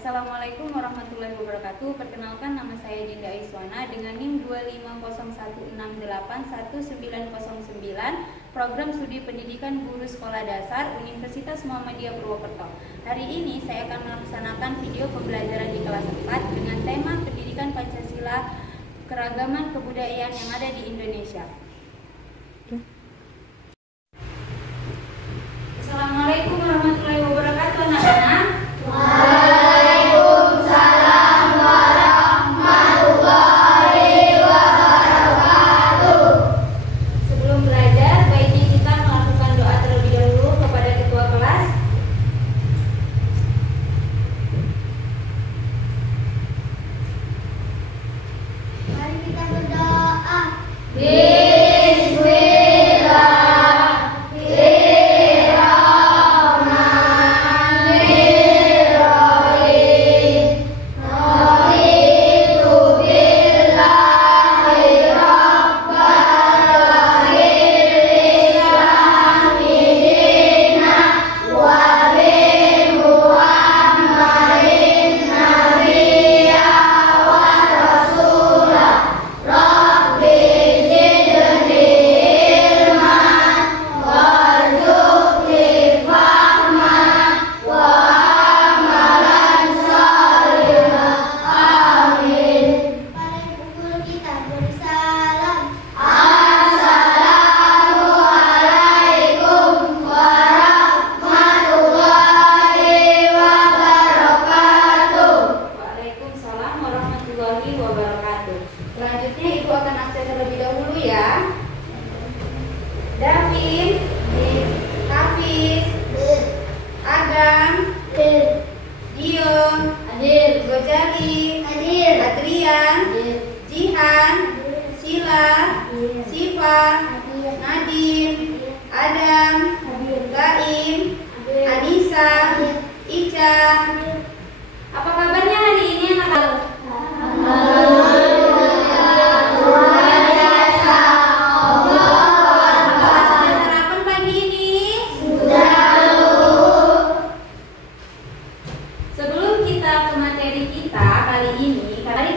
Assalamualaikum warahmatullahi wabarakatuh. Perkenalkan, nama saya Dinda Aiswana dengan NIM 25016819909, Program Studi Pendidikan Guru Sekolah Dasar Universitas Muhammadiyah Purwokerto. Hari ini saya akan melaksanakan video pembelajaran di kelas 4 dengan tema Pendidikan Pancasila, Keragaman Kebudayaan yang ada di Indonesia. Assalamualaikum warahmatullahi wabarakatuh, anak-anak. Waalaikumsalam warahmatullahi wabarakatuh. Sebelum belajar, baiknya kita melakukan doa terlebih dahulu kepada ketua kelas. Mari kita berdoa. Selanjutnya Ibu akan absen terlebih dahulu ya. Davin, Hafiz, Agam, Dio, Gojali, Adrian, Jihan, Sila, Siva, Nadine, Adam, Gaim, Anissa, Ica. Apa kabarnya hari ini anak-anak?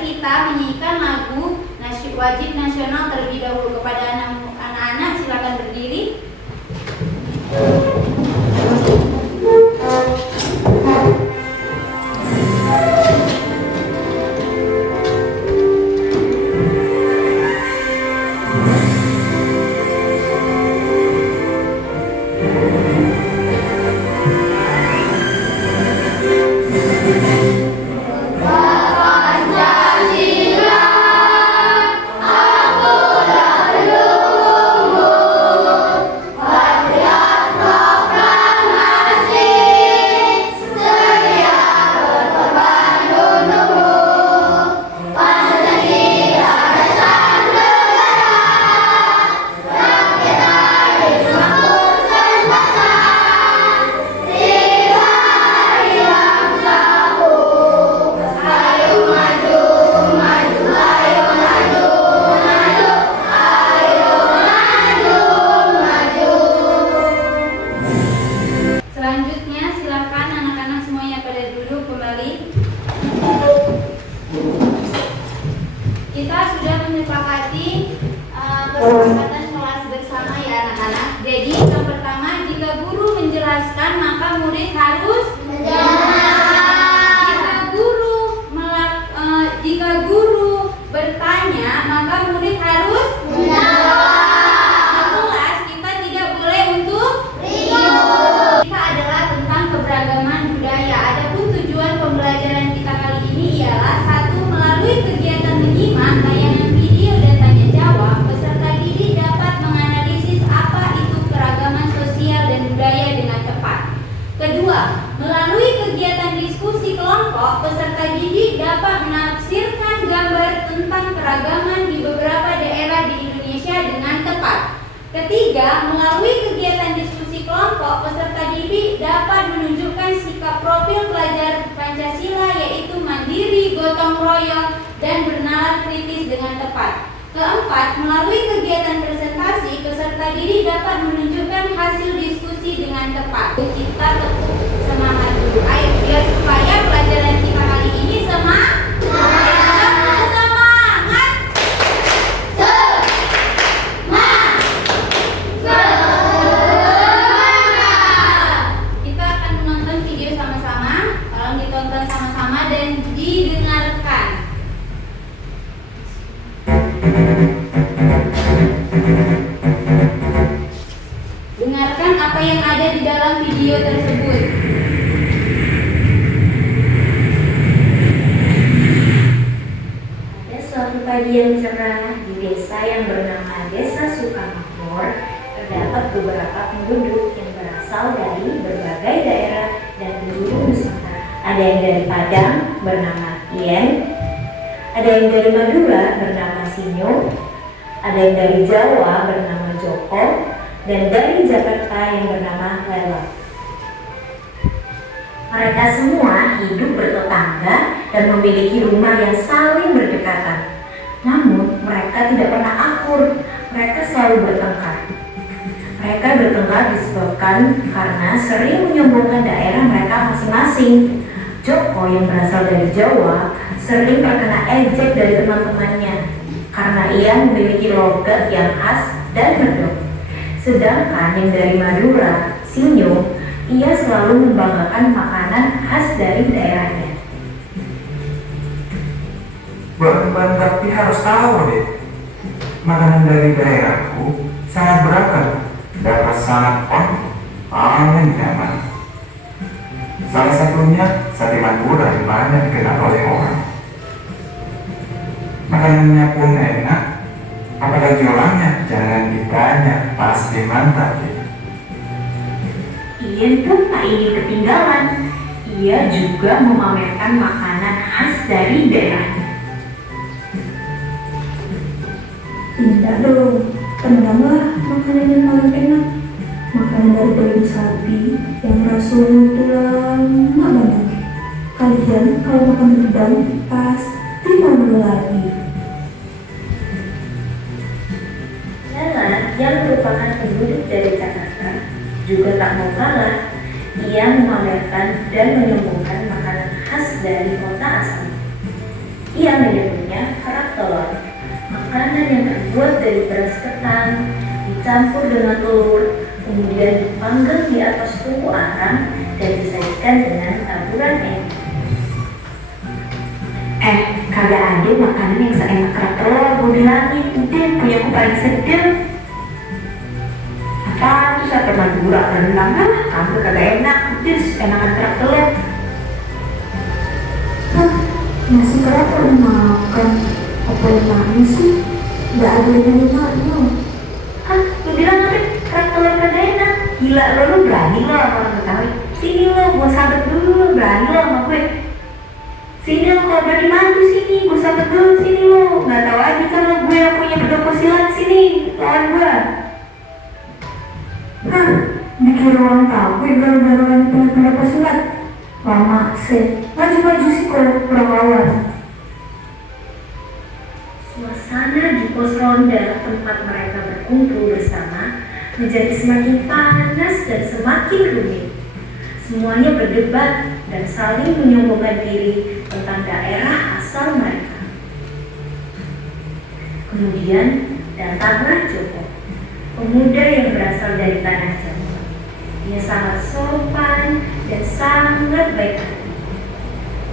Kita menyanyikan lagu wajib nasional terlebih dahulu. Kepada anak-anak, silakan berdiri. Kita sudah menyepakati kesepakatan kelas bersama ya anak-anak. Jadi yang pertama, jika guru menjelaskan maka murid harus menjawab. Jika guru bertanya maka murid harus menjawab. Di kelas kita tidak boleh untuk ribut. Kita adalah tentang keberagaman budaya. Adapun tujuan pembelajaran kita kali ini ialah satu, melalui kegiatan menyimak tayangan video dan tanya jawab, peserta didik dapat menganalisis apa itu keragaman sosial dan budaya dengan tepat. Kedua, melalui kegiatan diskusi kelompok, peserta didik dapat menafsirkan gambar tentang keragaman di beberapa daerah di Indonesia dengan tepat. Ketiga, melalui kegiatan diskusi kelompok, peserta didik dapat menunjukkan sikap profil pelajar Pancasila, yaitu mandiri, gotong royong, dan bernalar kritis dengan tepat. Keempat, melalui kegiatan presentasi, peserta didik dapat menunjukkan hasil diskusi dengan tepat. Kita tetap semangat dulu, ayo, biar supaya pelajaran kita tonton sama-sama dan didengarkan. Dengarkan apa yang ada di dalam video tersebut. Pada suatu pagi yang cerah di desa yang bernama Desa Sukamakmur, terdapat beberapa penduduk yang berasal dari berbagai daerah dan penjuru Nusantara. Ada yang dari Padang bernama Ien, ada yang dari Madura bernama Sinyo, ada yang dari Jawa bernama Joko, dan dari Jakarta yang bernama Lela. Mereka semua hidup bertetangga dan memiliki rumah yang saling berdekatan. Namun mereka tidak pernah akur, mereka selalu bertengkar. Mereka bertengkar disebabkan karena sering menyombongkan daerah mereka masing-masing. Joko yang berasal dari Jawa sering terkena ejek dari teman-temannya karena ia memiliki logat yang khas dan medok. Sedangkan yang dari Madura, Sinyo, ia selalu membanggakan makanan khas dari daerahnya. Bang, tapi harus tahu deh, makanan dari daerahku sangat beragam dan sangat paling nyaman. Salah satunya sate Madura yang banyak dikenal oleh orang. Makanannya pun enak, apalagi orangnya jangan ditanya, pasti mantap ya. Ian pun tak ingin ketinggalan. Ia juga memamerkan makanan khas dari daerahnya. Tidak dong, tendanglah makanan yang paling enak. Makanan dari daging sapi yang rasanya itu lama banget. Kalian kalau makan rendang pasti mau dulu lagi. Lela yang merupakan penduduk dari Jakarta juga tak mau kalah. Ia memamerkan dan menyombongkan makanan khas dari kota asalnya. Ia menyebutnya kerak telur, makanan yang terbuat dari beras ketan, dicampur dengan telur, kemudian dipanggang di atas tungku arang dan disajikan dengan taburan egg. Kagak ada makanan yang seenak kerak telur, gue bilangin, udah punya aku paling sedap. Apaan tuh sate Madura, rendang lah, kamu kagak enak, udah enakan kerak telur. Nasi kerak udah makan, apa yang nangis sih? Gak ada yang emaknya. Lu bilang apa? Kerak telur kagak enak? Gila lu berani lo sama orang Betawi. Sini lo, gue sambet dulu, lo berani lo sama gue. Sini lo, kalau berani maju sini, gue sambet dulu sini lo. Gak tau aja kan lo gue yang punya bedok silat sini, lawan gue. Dikira orang tahu ya gara-gara yang punya pesilat. Lama sih, maju-maju sih kalau kurang lawan. Suasana di pos ronda tempat mereka berkumpul bersama menjadi semakin panas dan semakin rumit. Semuanya berdebat dan saling menyombongkan diri tentang daerah asal mereka. Kemudian datanglah Joko, pemuda yang berasal dari tanah Jawa. Dia sangat sopan dan sangat baik hati.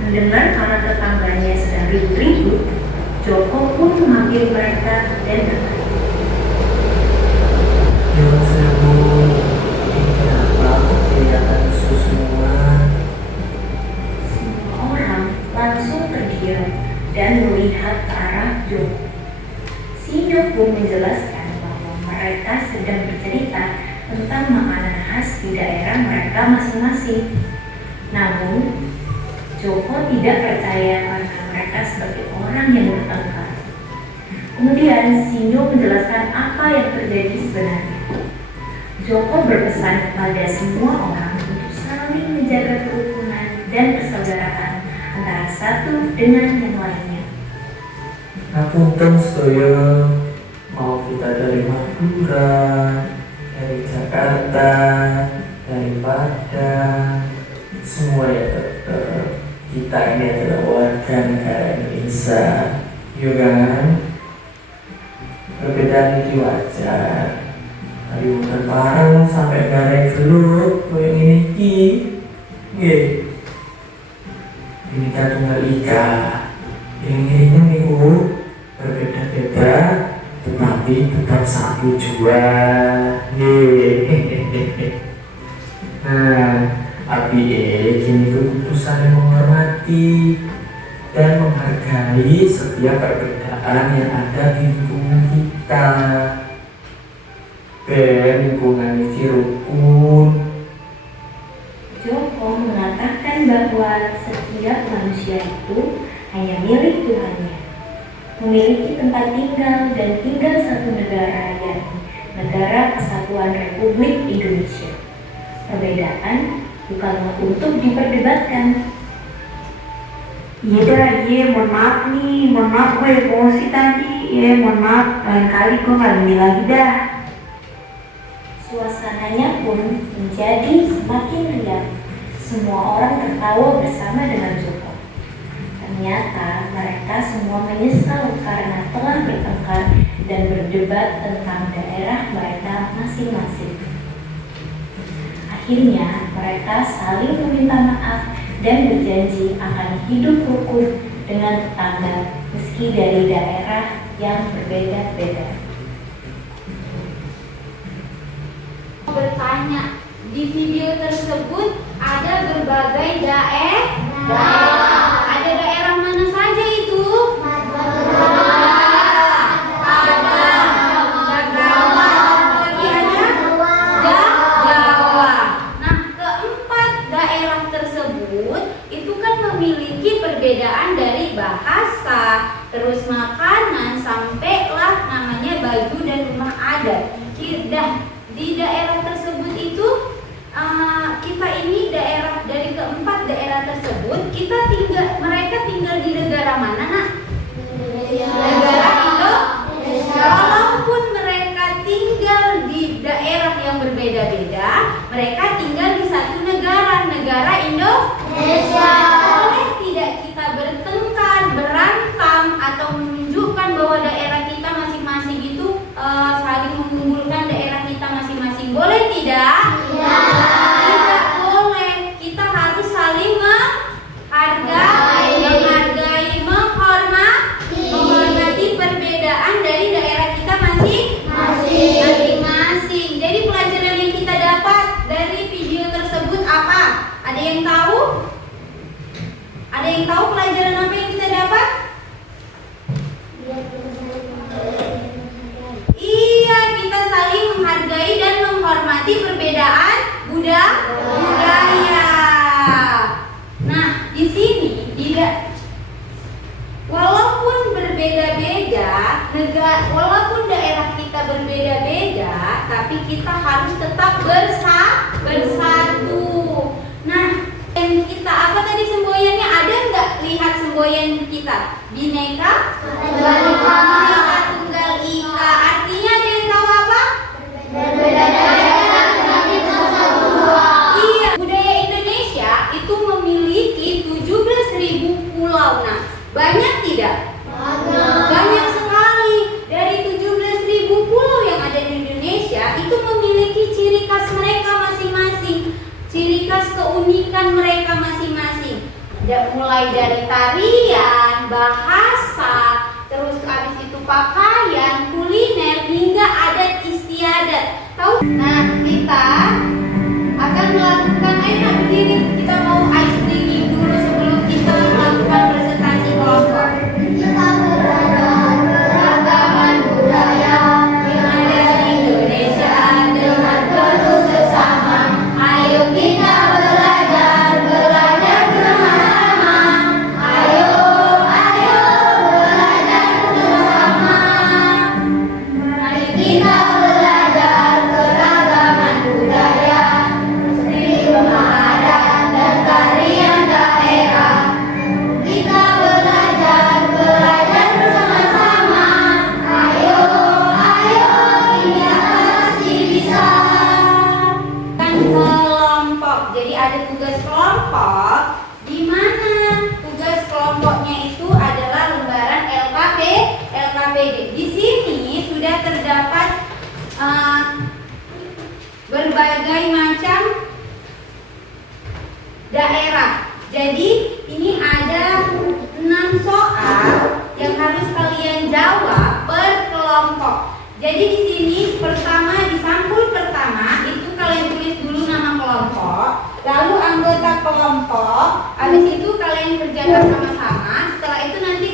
Mendengar para tetangganya sedang ribut-ribut, Joko pun menghampiri mereka dan berkata, Jangan sebu, ini kenapa kok kelihatan lesu semua? semua orang langsung terdiam dan melihat ke arah Joko. Sinyo pun menjelaskan bahwa mereka sedang bercerita tentang makanan khas di daerah mereka masing-masing. Namun, Joko tidak percaya karena mereka sebagai orang yang bertengkar. Kemudian Sinyo menjelaskan apa yang terjadi sebenarnya. Joko berpesan kepada semua orang untuk saling menjaga kerukunan dan persaudaraan antara satu dengan yang lainnya. Ngapunten sedaya, mau kita dari Madura, dari Jakarta, dari Padang, semua ya tetap kita ini adalah warga negara Indonesia, ya kan? Perbedaan itu wajar. Tadi bukan bareng sampai gareng gelut, kayak ini ki, nggih. Bhinneka Tunggal Ika. Iring-iringnya niku berbeda-beda, tetapi tetap satu jua. Nah, api kini kudu saling menghormati dan menghargai setiap perbedaan yang ada di lingkungan kita. Dan lingkungan ini rukun. Joko mengatakan bahwa setiap manusia itu hanya milik Tuhannya, memiliki tempat tinggal dan tinggal satu negara, yakni Negara Kesatuan Republik Indonesia. Perbedaan bukanlah untuk diperdebatkan. Iya dah, iya mohon maaf gue emosi tadi, mohon maaf, lain kali gue gak gini lagi dah. Suasananya pun menjadi semakin riang. Semua orang tertawa bersama dengan Joko. Ternyata mereka semua menyesal karena telah bertengkar dan berdebat tentang daerah mereka masing-masing. Akhirnya mereka saling meminta maaf dan berjanji akan hidup rukun dengan tetangga meski dari daerah yang berbeda-beda. Bertanya, di video tersebut ada berbagai daerah. Ada daerah mana saja itu? Jawa. Nah, keempat daerah tersebut itu kan memiliki perbedaan dari bahasa, terus makanan, sampailah namanya baju dan rumah adat. Di daerah tersebut itu kita ini daerah dari keempat daerah tersebut mereka tinggal di negara mana, Nak? Negara Indonesia. Walaupun mereka tinggal di daerah yang berbeda-beda, mereka tinggal di satu negara Indonesia. Boleh tidak kita bertengkar, berantem, atau menunjukkan bahwa daerah kita masing-masing itu saling mengunggulkan daerah kita masing-masing? Boleh tidak? Tidak boleh. Kita harus saling menghormati perbedaan dari daerah kita masing-masing. Jadi pelajaran yang kita dapat dari video tersebut apa? Ada yang tahu? Ada yang tahu pelajaran apa yang kita dapat? Iya, kita saling menghargai dan menghormati perbedaan budaya. Nah, di sini walaupun berbeda-beda, walaupun daerah kita berbeda-beda, tapi kita harus tetap bersatu. Nah, yang kita apa tadi semboyannya, ada nggak lihat semboyan kita? Bhinneka Tunggal Ika. Artinya ada yang tahu apa? Iya, budaya Indonesia itu memiliki 17.000 pulau. Nah, banyak tidak? Banyak sekali. Dari 17.000 pulau yang ada di Indonesia itu memiliki ciri khas mereka masing-masing, ciri khas keunikan mereka masing-masing. Mulai dari tarian, bahasa, terus habis itu pakaian, kuliner, hingga adat istiadat. Tahu? Nah, kita akan melakukan, ayo berdiri, kita mau ice breaking dulu sebelum kita melakukan presentasi kelompok. Kita beragam budaya Yang ada di Indonesia dengan penuh sesama. Ayo kita belajar bersama-sama. Ayo belajar bersama. Mari kita belajar keragaman budaya, seni rumah adat dan tarian daerah. Kita belajar bersama-sama. Ayo kita pasti bisa. Kan kelompok. Jadi ada tugas kelompok, di mana tugas kelompoknya itu adalah lembaran LKPD. Di sini sudah terdapat berbagai macam daerah. Jadi ini ada Jadi di sini pertama di sampul pertama itu kalian tulis dulu nama kelompok, lalu anggota kelompok, habis itu kalian kerjakan sama-sama. Setelah itu nanti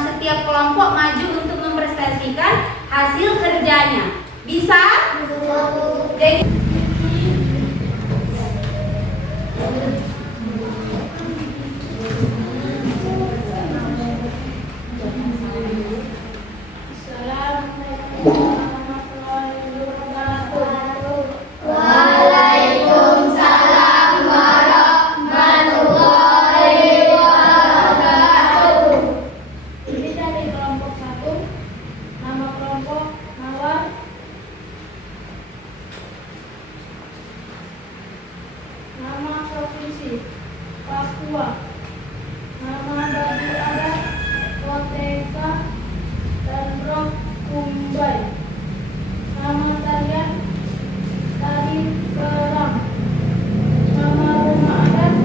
setiap kelompok maju untuk mempresentasikan hasil kerjanya. Bisa? Jadi Waalaikumsalam warahmatullahi wabarakatuh. Ini dari kelompok 1, nama kelompok Mawar. Nama provinsi Papua. Nama baju adat Koteka dan Rock Kumbai. Nama tarian Tari Perang. Nama rumah adat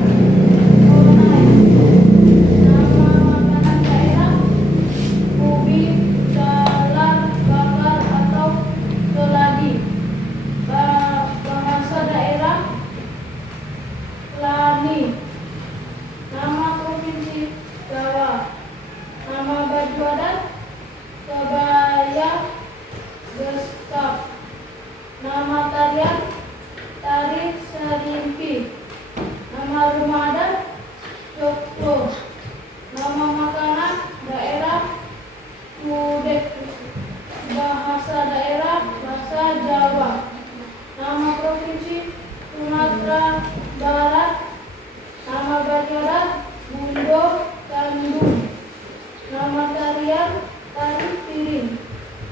Konai. Nama makanan daerah ubi dalar bakar atau keladi. Bahasa daerah Lani. Nama provinsi Jawa. Nama baju adat kebaya geskap. Nama tarian tari serimpi. Nama rumah adat Joglo. Nama makanan daerah Gudeg. Bahasa daerah bahasa Jawa. Nama provinsi Sumatera Barat. Nama baju adat Bundo Bandung. Nama tarian tari piring.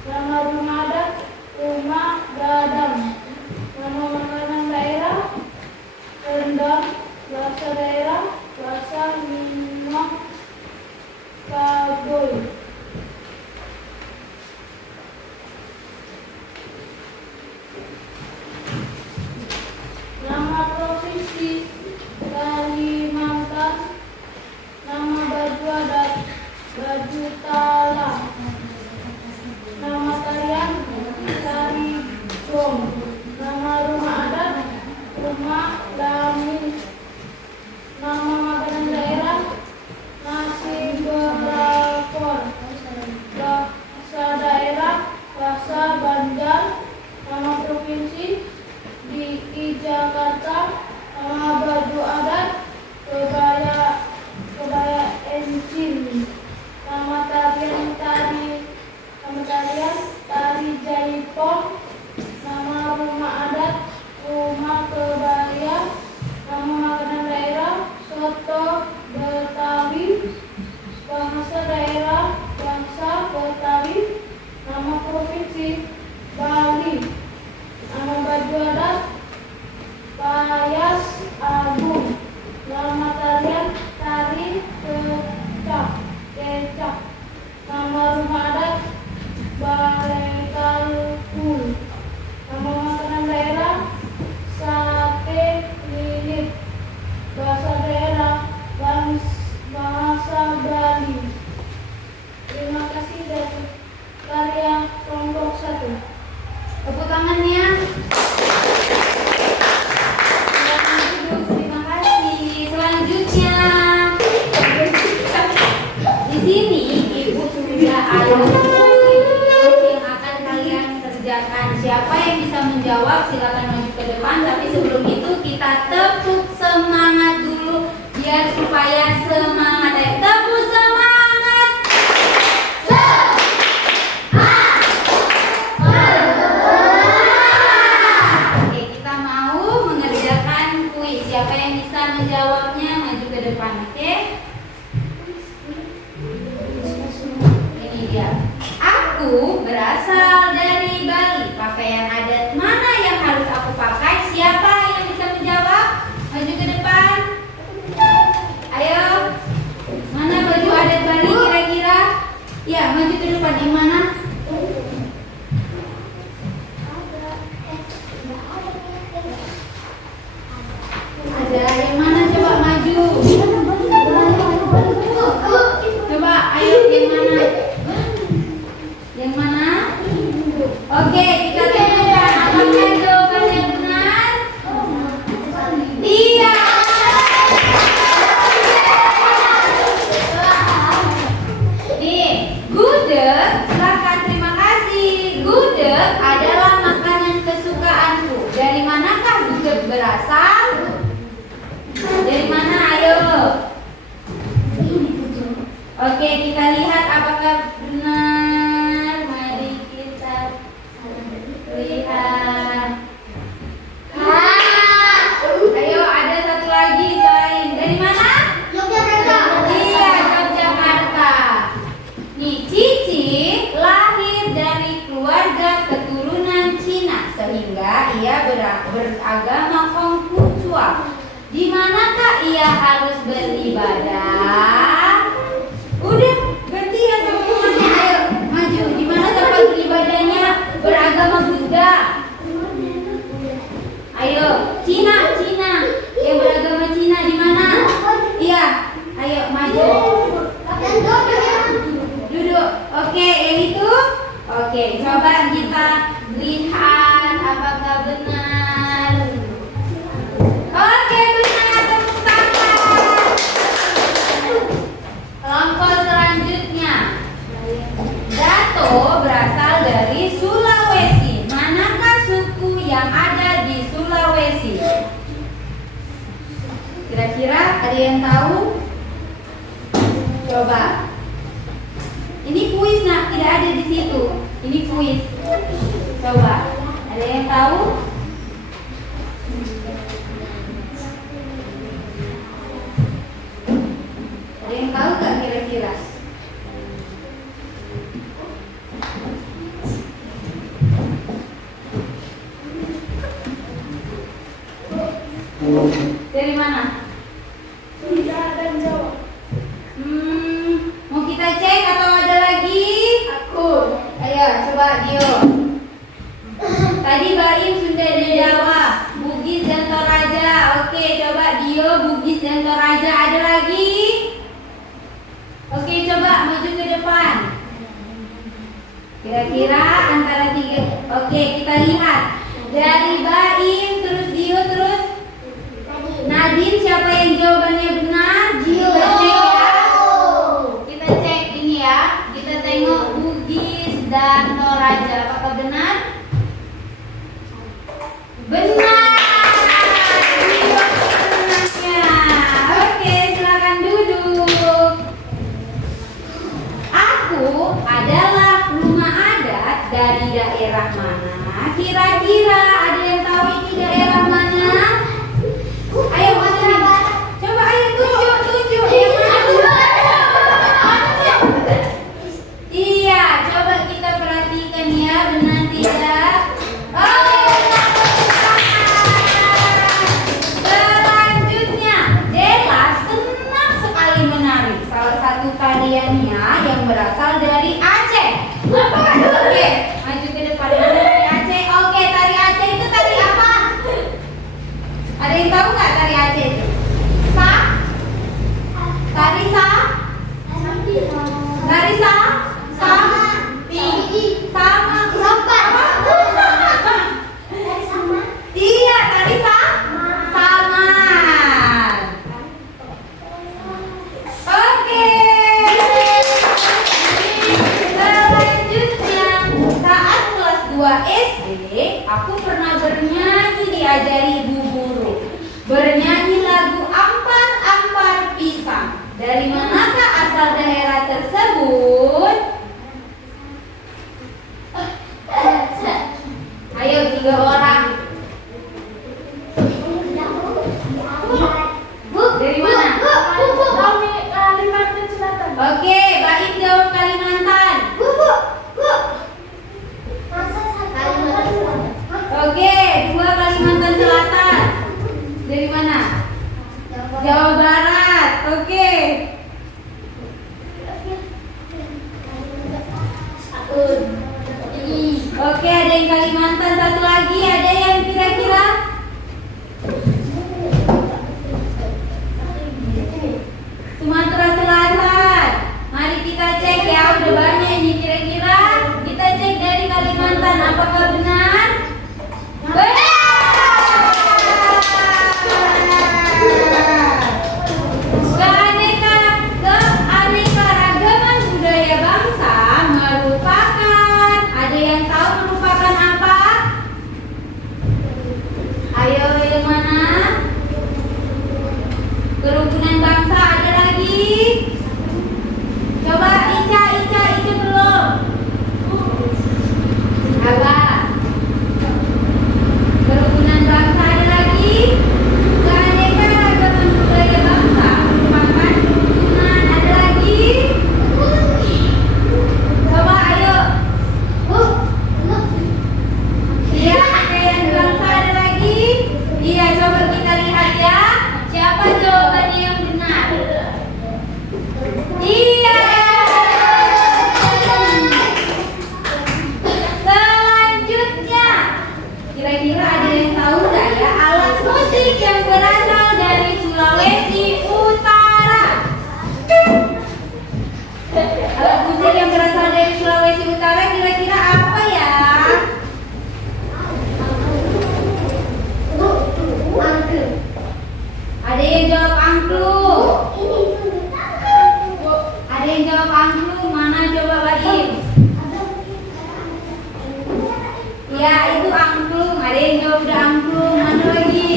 Nama rumah adat Rumah Gadang. Nama makanan daerah rendang. Bahasa daerah bahasa Minangkabau. Nama provinsi Kalimantan. Nama baju adat baju tala. Nama tarian tari gong. Nama rumah adat rumah Lami. Nama makanan daerah nasi berakor. Bahasa daerah bahasa Banjar. Nama provinsi di Jakarta. Nama baju adat kebaya encim. Nama tarian tari jaipong. Nama rumah adat rumah kebaya. Nama makanan daerah soto Betawi. Bahasa daerah bahasa Betawi. Nama provinsi Bali. Nama baju adat Payas Agung. Nama tarian tari kecak. Nama rumah adat Balai Kalkul. Nama makanan daerah sate lilit. Bahasa daerah bahasa Bali. Terima kasih dari karya kelompok 1. tepuk tangannya. Terima kasih. Selanjutnya di sini ibu sudah ada yang akan kalian kerjakan. Siapa yang bisa menjawab silakan maju ke depan. Tapi sebelum itu kita tepuk semangat dulu biar supaya semangat. Tepuk semangat. Oke, kita mau mengerjakan kuis. Siapa yang bisa menjawabnya maju ke depan. Oke? Ini dia. Aku berasal dari Bali. Pakaian adat mana yang harus aku pakai? Siapa yang bisa menjawab? Maju ke depan. Ayo. Mana baju adat Bali kira-kira? Ya, maju ke depan. Yang mana? Ada yang mana? Coba maju. Coba, ayo yang mana? Yang mana? Oke, kita lihat apakah benar. Mari kita lihat. Ayo, ada satu lagi selain. Dari mana? Iya, Yogyakarta. Nih, Cici lahir dari keluarga keturunan Cina sehingga ia beragama Konghucu. Di manakah ia harus beribadah? Udah, berarti ya teman-temannya. Ayo maju. Di mana tempat beribadahnya? Beragama Buddha. Ayo, Cina. Yang beragama Cina di mana? Iya. Ayo maju. Duduk. Oke, yang itu. Oke, coba kita lihat apakah benar. Oke, benar, tepuk tangan. Kelompok selanjutnya. Dato berasal dari Sulawesi. Manakah suku yang ada di Sulawesi? Kira-kira ada yang tahu? Coba. Ini kuis, nak, tidak ada di situ. Ini kuis. Coba. Ada yang tahu? Ada yang tahu nggak kira-kira? Dari mana? Tidak ada yang jawab. Mau kita cek atau ada lagi? Aku. Ayo, coba Dio. Tadi Baim sudah dijawab. Bugis dan Toraja. Oke, coba Dio, Bugis dan Toraja. Ada lagi? Oke, coba maju ke depan. Kira-kira antara tiga. Oke, kita lihat. Dari Baim, terus Dio, terus Nadine. Siapa yang jawabannya benar? Kita cek ya. Kita cek ini ya. Kita tengok Bugis dan Toraja. Apakah benar? Benar. Benarnya. Oke, silakan duduk. Aku adalah rumah adat dari daerah mana? Kira-kira ada yang tahu ini daerah mana? Ayo masuk. Coba ayo tunjuk yang mana? Iya, coba kita perhatikan ya, benar tidak? Oke, selanjutnya, Della senang sekali menari. Salah satu tariannya yang berasal dari Aceh. Oke, maju ke depan. Mana dari Aceh? Oke, tari Aceh itu tari apa? Ada yang tahu nggak tari Aceh itu? Tari Iya, tari saman. Oke. Selanjutnya, saat kelas 2 SD, aku pernah bernyanyi diajari ibu guru. Bernyanyi lagu Ampar-Ampar Pisang. Dari manakah asal daerah tersebut? Ayo, 3 orang. Dari mana? Kami Kalimantan Selatan. Oke, Baik jawab Kalimantan. Oke, 2 Kalimantan Selatan. Dari mana? Jawa Barat. Oke. Oke, ada yang Kalimantan, satu lagi. Ada yang kira-kira? Sumatera Selatan. Mari kita cek ya, udah banyak ini kira-kira. Kita cek dari Kalimantan, apakah benar? Benar. Keanekaragaman budaya bangsa merupakan, ada yang tahu merupakan apa? jawab angklung. Mana coba Baim? Ya, itu angklung. Ada yang jawab udah angklung. Mana lagi?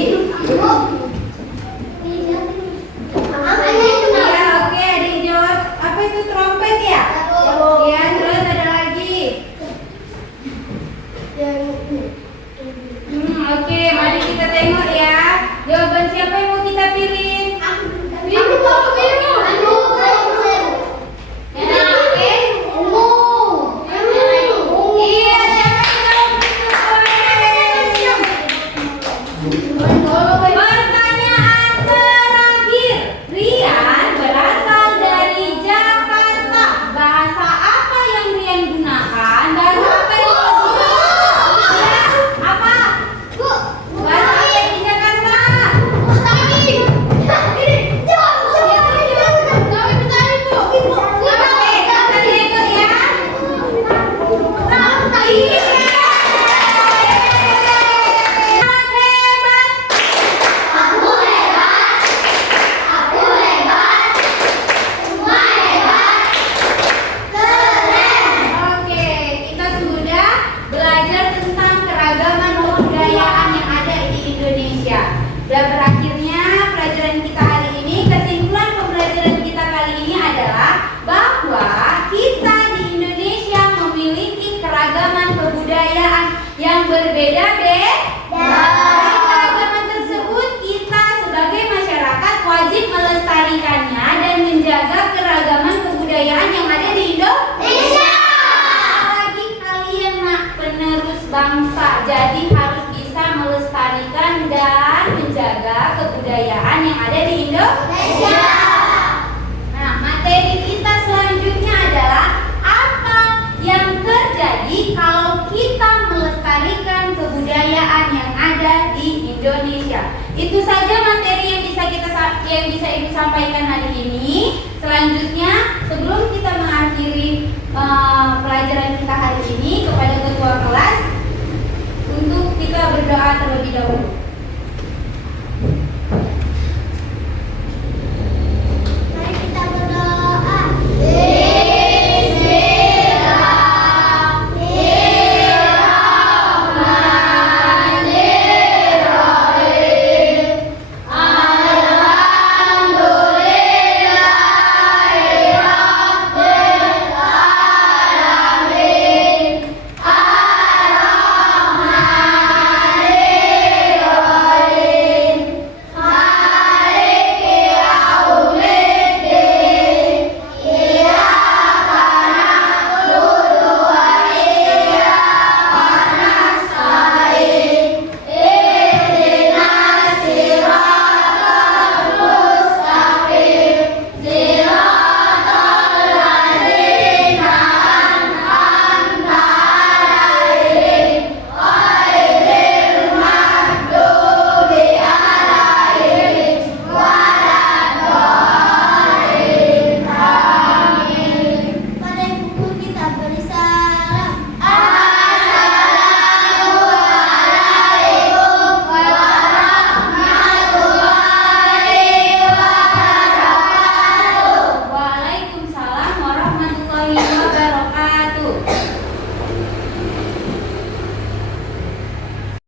Ya, oke, ada yang jawab. Apa itu trompet ya? Ya, terus ada lagi. Oke, mari kita tengok ya. Jawaban siapa yang mau kita pilih? Iya, pertanyaan terakhir. Rian berasal dari Jakarta. Bahasa apa yang Rian gunakan? Bahasa apa yang digunakan? Ya, apa? Bahasa apa yang di Jakarta? Oke, kita sudah belajar tentang keragaman kebudayaan yang ada di Indonesia. Dan berakhirnya pelajaran kita hari ini, kesimpulan pembelajaran kita kali ini adalah bahwa kita di Indonesia memiliki keragaman kebudayaan yang berbeda-beda. Dari keragaman tersebut, kita sebagai masyarakat wajib melestarikannya dan menjaga keragaman kebudayaan yang ada di Indonesia. Apalagi kalian nak penerus bangsa, jadi harus bisa melestarikan dan menjaga kebudayaan yang ada di Indonesia. Nah, materi kita selanjutnya adalah apa yang terjadi kalau kita melestarikan kebudayaan yang ada di Indonesia. Itu saja materi yang bisa Ibu sampaikan hari